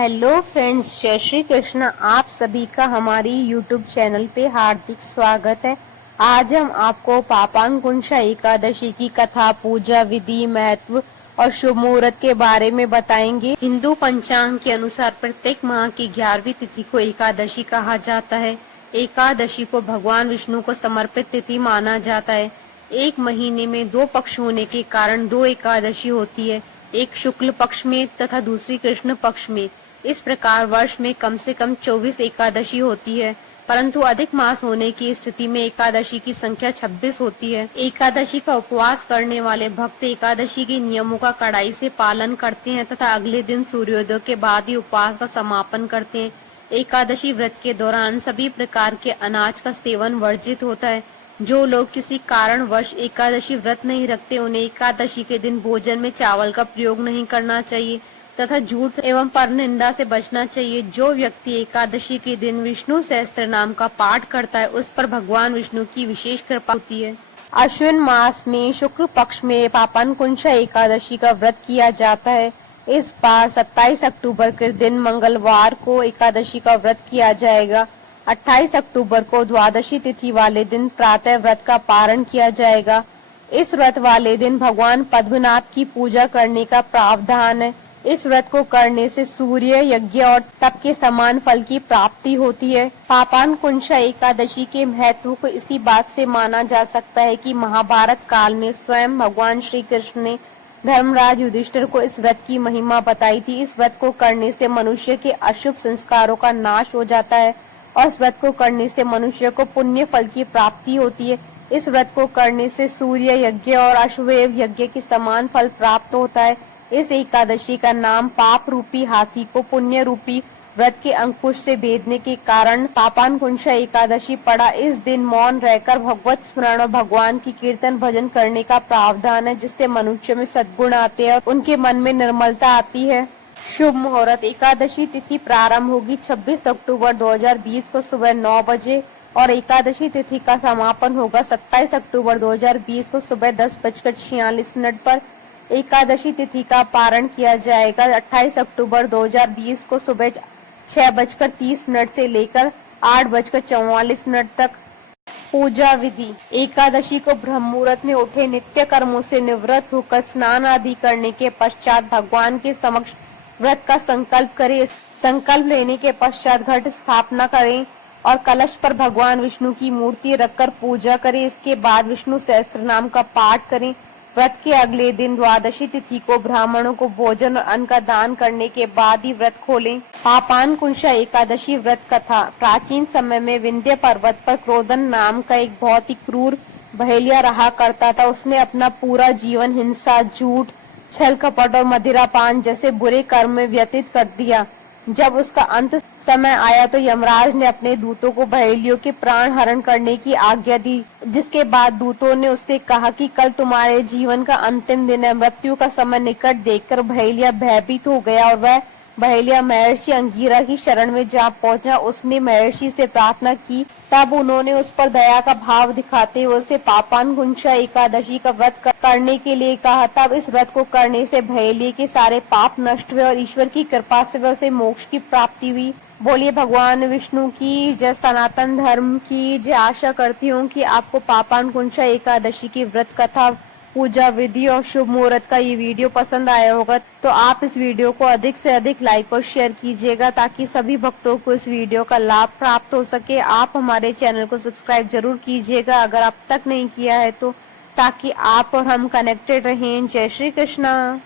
Hello friends, जय श्री कृष्ण। आप सभी का हमारी यूट्यूब चैनल पे हार्दिक स्वागत है। आज हम आपको पापांकुंशा एकादशी की कथा, पूजा विधि, महत्व और शुभ मुहूर्त के बारे में बताएंगे। हिंदू पंचांग के अनुसार प्रत्येक माह की 11वीं तिथि को एकादशी कहा जाता है। एकादशी को भगवान विष्णु को समर्पित तिथि माना जाता है। एक महीने में 2 पक्ष होने के कारण 2 एकादशी होती है, एक शुक्ल पक्ष में तथा दूसरी कृष्ण पक्ष में। इस प्रकार वर्ष में कम से कम 24 एकादशी होती है, परंतु अधिक मास होने की स्थिति में एकादशी की संख्या 26 होती है। एकादशी का उपवास करने वाले भक्त एकादशी के नियमों का कड़ाई से पालन करते हैं तथा अगले दिन सूर्योदय के बाद ही उपवास का समापन करते हैं। एकादशी व्रत के दौरान सभी प्रकार के अनाज का सेवन वर्जित होता है। जो लोग किसी कारणवश एकादशी व्रत नहीं रखते, उन्हें एकादशी के दिन भोजन में चावल का प्रयोग नहीं करना चाहिए तथा झूठ एवं परनिंदा से बचना चाहिए। जो व्यक्ति एकादशी के दिन विष्णु सहस्त्र नाम का पाठ करता है, उस पर भगवान विष्णु की विशेष कृपा होती है। अश्विन मास में शुक्ल पक्ष में पापांकुंशा एकादशी का व्रत किया जाता है। इस बार 27 अक्टूबर के दिन मंगलवार को एकादशी का व्रत किया जाएगा। 28 अक्टूबर को द्वादशी तिथि वाले दिन प्रातः व्रत का पारण किया जाएगा। इस व्रत वाले दिन भगवान पद्मनाभ की पूजा करने का प्रावधान है। इस व्रत को करने से सूर्य यज्ञ और तप के समान फल की प्राप्ति होती है। पापांकुंशा एकादशी के महत्व को इसी बात से माना जा सकता है कि महाभारत काल में स्वयं भगवान श्री कृष्ण ने धर्मराज युधिष्ठिर को इस व्रत की महिमा बताई थी। इस व्रत को करने से मनुष्य के अशुभ संस्कारों का नाश हो जाता है और इस व्रत को करने से मनुष्य को पुण्य फल की प्राप्ति होती है। इस व्रत को करने से सूर्य यज्ञ और अश्वमेध यज्ञ के समान फल प्राप्त होता है। इस एकादशी का नाम पाप रूपी हाथी को पुण्य रूपी व्रत के अंकुश से भेदने के कारण पापांकुंशा एकादशी पड़ा। इस दिन मौन रहकर भगवत स्मरण और भगवान की कीर्तन भजन करने का प्रावधान है, जिससे मनुष्य में सद्गुण आते हैं और उनके मन में निर्मलता आती है। शुभ मुहूर्त। एकादशी तिथि प्रारंभ होगी 26 अक्टूबर 2020 को सुबह 9 बजे और एकादशी तिथि का समापन होगा 27 अक्टूबर 2020 को सुबह 10:46 पर। एकादशी तिथि का पारण किया जाएगा 28 अक्टूबर 2020 को सुबह 6:30 से लेकर 8:44 तक। पूजा विधि। एकादशी को ब्रह्म मुहूर्त में उठे नित्य कर्मों से निवृत्त होकर स्नान आदि करने के पश्चात भगवान के समक्ष व्रत का संकल्प करें। संकल्प लेने के पश्चात घट स्थापना करें और कलश पर भगवान विष्णु की मूर्ति रखकर पूजा करें। इसके बाद विष्णु सहस्त्र नाम का पाठ करें। व्रत के अगले दिन द्वादशी तिथि को ब्राह्मणों को भोजन और अन्न का दान करने के बाद ही व्रत खोलें। पापांकुंशा एकादशी व्रत कथा। प्राचीन समय में विंध्य पर्वत पर क्रोधन नाम का एक बहुत ही क्रूर बहेलिया रहा करता था। उसने अपना पूरा जीवन हिंसा, झूठ, छल कपट और मदिरापान जैसे बुरे कर्म में व्यतीत कर दिया। जब उसका अंत समय आया तो यमराज ने अपने दूतों को बहेलियों के प्राण हरण करने की आज्ञा दी, जिसके बाद दूतों ने उससे कहा कि कल तुम्हारे जीवन का अंतिम दिन है। मृत्यु का समय निकट देखकर बहेलिया भयभीत हो गया और वह बहेलिया महर्षि अंगीरा की शरण में जा पहुंचा। उसने महर्षि से प्रार्थना की, तब उन्होंने उस पर दया का भाव दिखाते हुए उसे पापांकुंशा एकादशी का व्रत करने के लिए कहा। तब इस व्रत को करने से बहेलिये के सारे पाप नष्ट हुए और ईश्वर की कृपा से उसे मोक्ष की प्राप्ति हुई। बोलिए भगवान विष्णु की जय, सनातन धर्म की जय। आशा करती हूँ कि आपको पापांकुंशा एकादशी की व्रत कथा, पूजा विधि और शुभ मुहूर्त का ये वीडियो पसंद आया होगा, तो आप इस वीडियो को अधिक से अधिक लाइक और शेयर कीजिएगा ताकि सभी भक्तों को इस वीडियो का लाभ प्राप्त हो सके। आप हमारे चैनल को सब्सक्राइब जरूर कीजिएगा अगर अब तक नहीं किया है तो, ताकि आप और हम कनेक्टेड रहें। जय श्री कृष्णा।